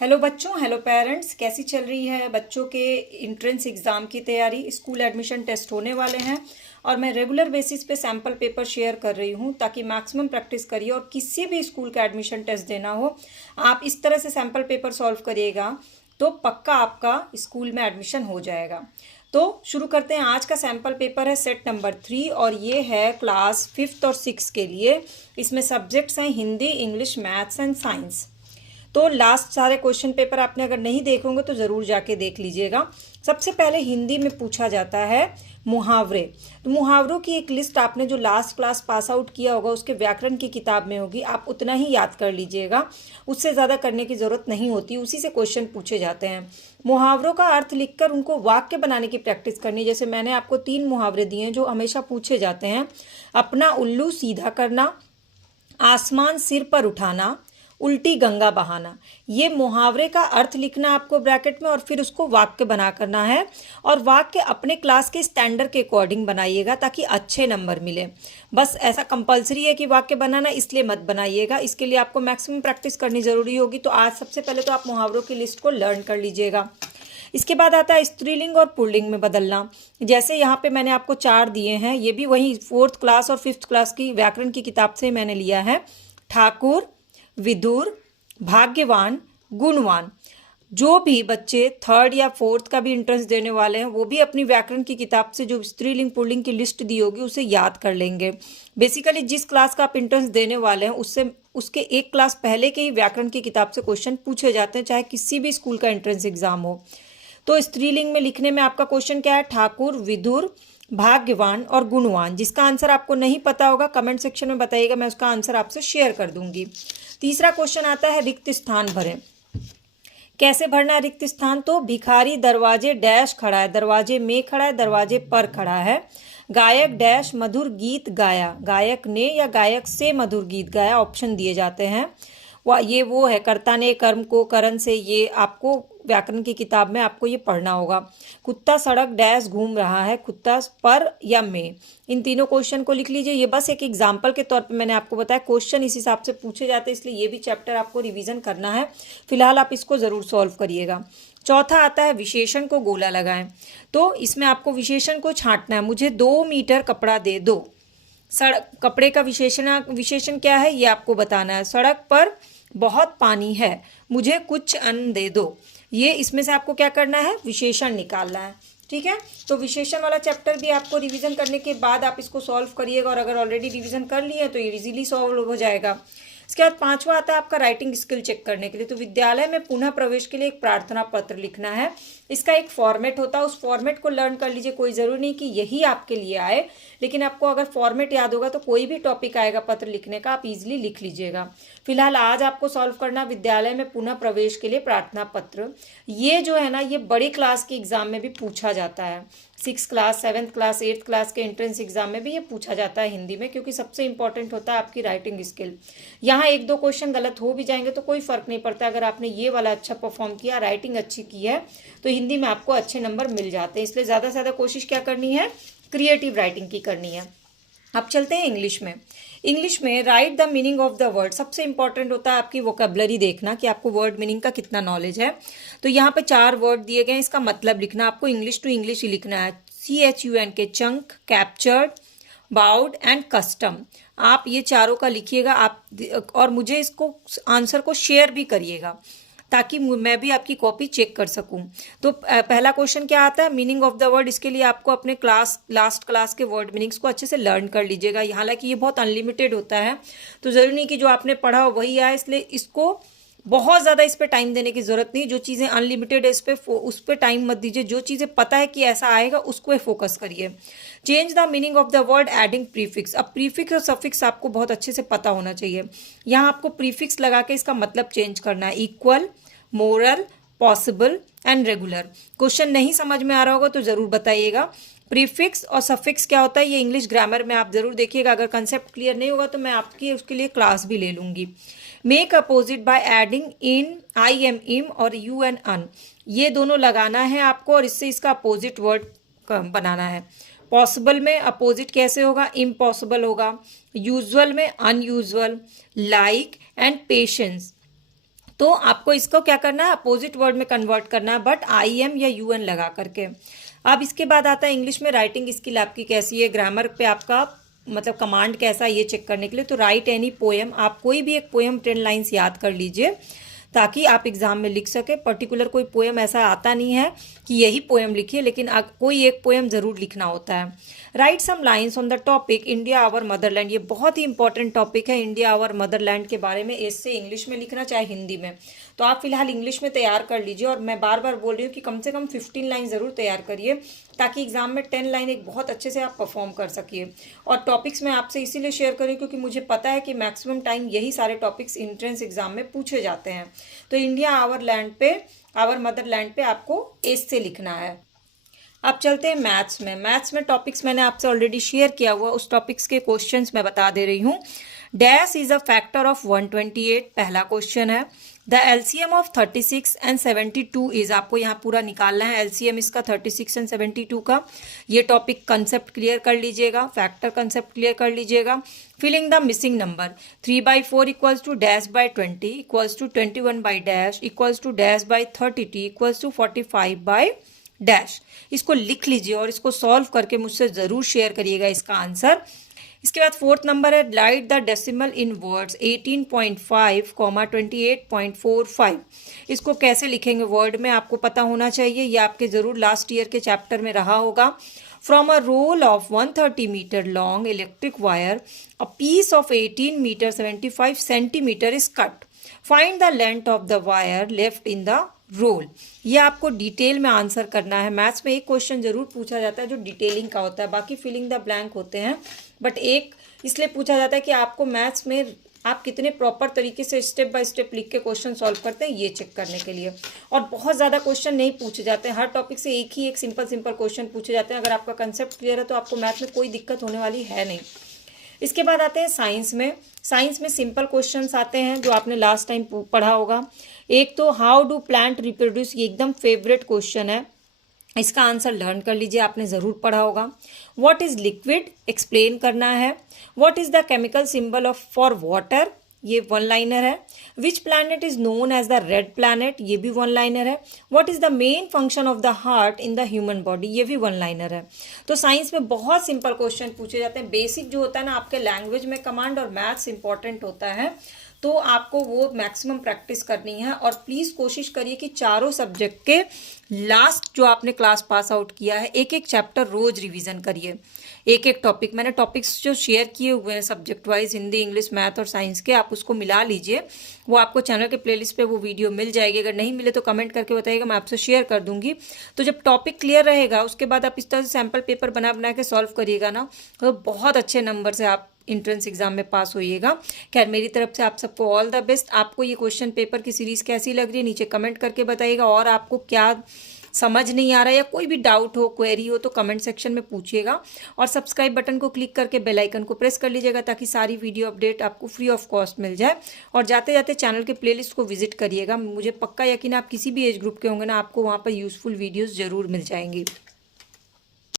Hello बच्चों, hello parents. कैसी चल रही है बच्चों के इंट्रेंस एग्ज़ाम की तैयारी? स्कूल एडमिशन टेस्ट होने वाले हैं और मैं रेगुलर बेसिस पे सैम्पल पेपर शेयर कर रही हूँ ताकि मैक्सिमम प्रैक्टिस करिए और किसी भी स्कूल का एडमिशन टेस्ट देना हो आप इस तरह से सैम्पल पेपर सॉल्व करिएगा तो पक्का आपका स्कूल में एडमिशन हो जाएगा। तो शुरू करते हैं। आज का सैम्पल पेपर है सेट नंबर 3 और ये है क्लास 5th और 6th के लिए। इसमें सब्जेक्ट्स हैं Hindi, English, maths and science. तो लास्ट सारे क्वेश्चन पेपर आपने अगर नहीं देखे होंगे तो ज़रूर जाके देख लीजिएगा। सबसे पहले हिंदी में पूछा जाता है मुहावरे। तो मुहावरों की एक लिस्ट आपने जो लास्ट क्लास पास आउट किया होगा उसके व्याकरण की किताब में होगी, आप उतना ही याद कर लीजिएगा, उससे ज़्यादा करने की ज़रूरत नहीं होती, उसी से क्वेश्चन पूछे जाते हैं। मुहावरों का अर्थ लिखकर उनको वाक्य बनाने की प्रैक्टिस करनी। जैसे मैंने आपको 3 मुहावरे दिए हैं जो हमेशा पूछे जाते हैं। अपना उल्लू सीधा करना, आसमान सिर पर उठाना, उल्टी गंगा बहाना। ये मुहावरे का अर्थ लिखना आपको ब्रैकेट में और फिर उसको वाक्य बना करना है और वाक्य अपने क्लास के स्टैंडर्ड के अकॉर्डिंग बनाइएगा ताकि अच्छे नंबर मिले। बस ऐसा कंपलसरी है कि वाक्य बनाना, इसलिए मत बनाइएगा, इसके लिए आपको मैक्सिमम प्रैक्टिस करनी ज़रूरी होगी। तो आज सबसे पहले तो आप मुहावरों की लिस्ट को लर्न कर लीजिएगा। इसके बाद आता है स्त्रीलिंग और पुल्लिंग में बदलना। जैसे यहाँ पे मैंने आपको 4 दिए हैं, ये भी वही 4th क्लास और 5th क्लास की व्याकरण की किताब से मैंने लिया है। ठाकुर, विदुर, भाग्यवान, गुणवान। जो भी बच्चे 3rd या 4th का भी एंट्रेंस देने वाले हैं वो भी अपनी व्याकरण की किताब से जो स्त्रीलिंग पुल्लिंग की लिस्ट दी होगी उसे याद कर लेंगे। बेसिकली जिस क्लास का आप एंट्रेंस देने वाले हैं उससे उसके एक क्लास पहले के ही व्याकरण की किताब से क्वेश्चन पूछे जाते हैं, चाहे किसी भी स्कूल का एंट्रेंस एग्जाम हो। तो स्त्रीलिंग में लिखने में आपका क्वेश्चन क्या है? ठाकुर, विदुर, भाग्यवान और गुणवान। जिसका आंसर आपको नहीं पता होगा कमेंट सेक्शन में बताइएगा, मैं उसका आंसर आपसे शेयर कर दूंगी। तीसरा क्वेश्चन आता है रिक्त स्थान भरें। कैसे भरना है रिक्त स्थान? तो भिखारी दरवाजे डैश खड़ा है, दरवाजे में खड़ा है, दरवाजे पर खड़ा है। गायक डैश मधुर गीत गाया, गायक ने या गायक से मधुर गीत गाया। ऑप्शन दिए जाते हैं। ये वो है कर्ता ने कर्म को करण से, ये आपको व्याकरण की किताब में आपको ये पढ़ना होगा। कुत्ता सड़क डैश घूम रहा है, कुत्ता पर या में। इन तीनों क्वेश्चन को लिख लीजिए। ये बस एक एग्जाम्पल के तौर पे मैंने आपको बताया, क्वेश्चन इस हिसाब से पूछे जाते हैं, इसलिए ये भी चैप्टर आपको रिवीजन करना है। फिलहाल आप इसको ज़रूर सॉल्व करिएगा। चौथा आता है विशेषण को गोला लगाएं। तो इसमें आपको विशेषण को छांटना है। मुझे 2 मीटर कपड़ा दे दो। सड़क, कपड़े का विशेषण क्या है ये आपको बताना है। सड़क पर बहुत पानी है, मुझे कुछ अन्न दे दो। ये इसमें से आपको क्या करना है? विशेषण निकालना है। ठीक है, तो विशेषण वाला चैप्टर भी आपको रिवीजन करने के बाद आप इसको सॉल्व करिएगा और अगर ऑलरेडी रिवीजन कर लिए तो ये इजीली सॉल्व हो जाएगा। इसके बाद 5वां आता है आपका राइटिंग स्किल चेक करने के लिए। तो विद्यालय में पुनः प्रवेश के लिए एक प्रार्थना पत्र लिखना है। इसका एक फॉर्मेट होता है, उस फॉर्मेट को लर्न कर लीजिए। कोई ज़रूरी नहीं कि यही आपके लिए आए, लेकिन आपको अगर फॉर्मेट याद होगा तो कोई भी टॉपिक आएगा पत्र लिखने का आप इजीली लिख लीजिएगा। फिलहाल आज आपको सॉल्व करना विद्यालय में पुनः प्रवेश के लिए प्रार्थना पत्र। ये जो है ना, ये बड़ी क्लास के एग्जाम में भी पूछा जाता है। 6th class, 7th class, 8th class के एंट्रेंस एग्जाम में भी ये पूछा जाता है हिंदी में, क्योंकि सबसे इंपॉर्टेंट होता है आपकी राइटिंग स्किल। यहाँ 1-2 क्वेश्चन गलत हो भी जाएंगे तो कोई फर्क नहीं पड़ता। अगर आपने ये वाला अच्छा परफॉर्म किया, राइटिंग अच्छी की है, तो हिंदी में आपको अच्छे नंबर मिल जाते हैं। इसलिए ज़्यादा से ज़्यादा कोशिश क्या करनी है? क्रिएटिव राइटिंग की करनी है। अब चलते हैं इंग्लिश में। इंग्लिश में right the meaning of the word. सबसे इंपॉर्टेंट होता है आपकी वोकेबलरी देखना कि आपको वर्ड मीनिंग का कितना नॉलेज है। तो यहाँ पे 4 वर्ड दिए गए हैं, इसका मतलब लिखना आपको इंग्लिश टू इंग्लिश ही लिखना है। CHUNK chunk, captured, bowed and custom. आप ये चारों का लिखिएगा आप, और मुझे इसको आंसर को शेयर भी करिएगा ताकि मैं भी आपकी कॉपी चेक कर सकूं। तो पहला क्वेश्चन क्या आता है? Meaning of the word. इसके लिए आपको अपने लास्ट क्लास के वर्ड मीनिंग्स को अच्छे से लर्न कर लीजिएगा। हालांकि ये बहुत अनलिमिटेड होता है तो ज़रूरी नहीं कि जो आपने पढ़ा हो वही आए, इसलिए इसको बहुत ज़्यादा इस पर टाइम देने की ज़रूरत नहीं। जो चीज़ें अनलिमिटेड है उस पर टाइम मत दीजिए। जो चीज़ें पता है कि ऐसा आएगा उसको फोकस करिए। Change the meaning of the word adding prefix. अब प्रीफिक्स और सफिक्स आपको बहुत अच्छे से पता होना चाहिए। यहाँ आपको प्रीफिक्स लगा के इसका मतलब चेंज करना है। Equal, moral, possible and regular. Question नहीं समझ में आ रहा होगा तो ज़रूर बताइएगा। प्रीफिक्स और सफिक्स क्या होता है ये इंग्लिश ग्रामर में आप ज़रूर देखिएगा। अगर कंसेप्ट क्लियर नहीं होगा तो मैं आपकी उसके लिए क्लास भी ले लूँगी। Make opposite by adding in, I am, इम और यू एन अन। ये दोनों लगाना है आपको और इससे इसका अपोजिट वर्ड बनाना है। पॉसिबल में अपोजिट कैसे होगा? इम्पॉसिबल होगा। यूजुअल में अनयूजुअल। Like and patience. तो आपको इसको क्या करना है, अपोजिट वर्ड में कन्वर्ट करना है, बट आई एम या यू एन लगा करके। अब इसके बाद आता है इंग्लिश में राइटिंग स्किल आपकी कैसी है, ग्रामर पे आपका मतलब कमांड कैसा है ये चेक करने के लिए। तो राइट एनी पोएम, आप कोई भी एक पोएम 10 लाइन्स याद कर लीजिए ताकि आप एग्जाम में लिख सके। पर्टिकुलर कोई पोएम ऐसा आता नहीं है कि यही पोएम लिखिए, लेकिन कोई एक पोएम ज़रूर लिखना होता है। Write some lines on the topic India our motherland, ये बहुत ही इंपॉर्टेंट टॉपिक है इंडिया आवर मदरलैंड के बारे में। इससे इंग्लिश में लिखना चाहे हिंदी में, तो आप फिलहाल इंग्लिश में तैयार कर लीजिए। और मैं बार बार बोल रही हूँ कि कम से कम 15 लाइन ज़रूर तैयार करिए ताकि एग्जाम में 10 लाइन एक बहुत अच्छे से आप परफॉर्म कर सकिए। और टॉपिक्स मैं आपसे इसीलिए शेयर कर रही हूँ क्योंकि मुझे पता है कि मैक्सिमम टाइम यही सारे टॉपिक्स एंट्रेंस एग्जाम में पूछे जाते हैं। तो इंडिया आवर लैंड पे, आवर मदरलैंड पे आपको एस से लिखना है। अब चलते हैं मैथ्स में। मैथ्स में टॉपिक्स मैंने आपसे ऑलरेडी शेयर किया हुआ, उस टॉपिक्स के क्वेश्चंस मैं बता दे रही हूँ। Dash is a factor of 128, पहला क्वेश्चन है। The LCM of 36 and 72 is, आपको यहाँ पूरा निकालना है एलसीएम इसका 36 एंड 72 का। ये टॉपिक कंसेप्ट क्लियर कर लीजिएगा, फैक्टर कंसेप्ट क्लियर कर लीजिएगा। Filling the missing number, 3/4 equals to dash by 20 equals to 21 by dash equals to dash by 32 equals to 45 by dash. इसको लिख लीजिए और इसको सॉल्व करके मुझसे ज़रूर शेयर करिएगा इसका आंसर। इसके बाद 4th नंबर है, right the decimal in words 18.5, 28.45। इसको कैसे लिखेंगे वर्ड में आपको पता होना चाहिए, ये आपके ज़रूर लास्ट ईयर के चैप्टर में रहा होगा। From a roll of 130 metre long electric wire a piece of 18 metre 75 centimetre is cut, find the length of the wire left in the roll. ये आपको डिटेल में आंसर करना है। मैथ्स में एक क्वेश्चन जरूर पूछा जाता है जो डिटेलिंग का होता है, बाकी फिलिंग द ब्लैंक होते हैं, बट एक इसलिए पूछा जाता है कि आपको मैथ्स में आप कितने प्रॉपर तरीके से स्टेप बाय स्टेप लिख के क्वेश्चन सॉल्व करते हैं ये चेक करने के लिए। और बहुत ज़्यादा क्वेश्चन नहीं पूछे जाते हैं, हर टॉपिक से एक ही एक सिंपल क्वेश्चन पूछे जाते हैं। अगर आपका कंसेप्ट क्लियर है तो आपको मैथ में कोई दिक्कत होने वाली है नहीं। इसके बाद आते हैं साइंस में। साइंस में सिंपल क्वेश्चंस आते हैं जो आपने लास्ट टाइम पढ़ा होगा। एक तो हाउ डू प्लांट रिप्रोड्यूस, ये एकदम फेवरेट क्वेश्चन है, इसका आंसर लर्न कर लीजिए, आपने ज़रूर पढ़ा होगा। व्हाट इज़ लिक्विड, एक्सप्लेन करना है। What is the chemical symbol of for water, ये 1 लाइनर है। Which planet is known as the red planet, ये भी 1 लाइनर है। What is the main function of the heart in the human body, ये भी 1 liner है। तो science में बहुत सिंपल क्वेश्चन पूछे जाते हैं। बेसिक जो होता है ना आपके लैंग्वेज में कमांड और मैथ्स इंपॉर्टेंट होता है, तो आपको वो मैक्सिमम प्रैक्टिस करनी है। और प्लीज़ कोशिश करिए कि चारों सब्जेक्ट के लास्ट जो आपने क्लास पास आउट किया है एक एक चैप्टर रोज रिवीजन करिए, एक एक टॉपिक। मैंने टॉपिक्स जो शेयर किए हुए हैं subject wise, Hindi, English, math और साइंस के, आप उसको मिला लीजिए। वो आपको चैनल के प्लेलिस्ट पे वो वीडियो मिल जाएगी। अगर नहीं मिले तो कमेंट करके बताइएगा, मैं आपसे शेयर कर दूंगी। तो जब टॉपिक क्लियर रहेगा उसके बाद आप इस तरह से सैम्पल पेपर बना बना के सॉल्व करिएगा ना, तो बहुत अच्छे नंबर से आप एंट्रेंस एग्जाम में पास होइएगा। खैर मेरी तरफ से आप सबको ऑल द बेस्ट। आपको ये क्वेश्चन पेपर की सीरीज कैसी लग रही है नीचे कमेंट करके बताइएगा, और आपको क्या समझ नहीं आ रहा है या कोई भी डाउट हो, क्वेरी हो तो कमेंट सेक्शन में पूछिएगा। और सब्सक्राइब बटन को क्लिक करके बेल आइकन को प्रेस कर लीजिएगा ताकि सारी वीडियो अपडेट आपको फ्री ऑफ कॉस्ट मिल जाए। और जाते जाते चैनल के प्लेलिस्ट को विजिट करिएगा, मुझे पक्का यकीन आप किसी भी एज ग्रुप के होंगे ना, आपको वहाँ पर यूजफुल वीडियोज़ जरूर मिल जाएंगी।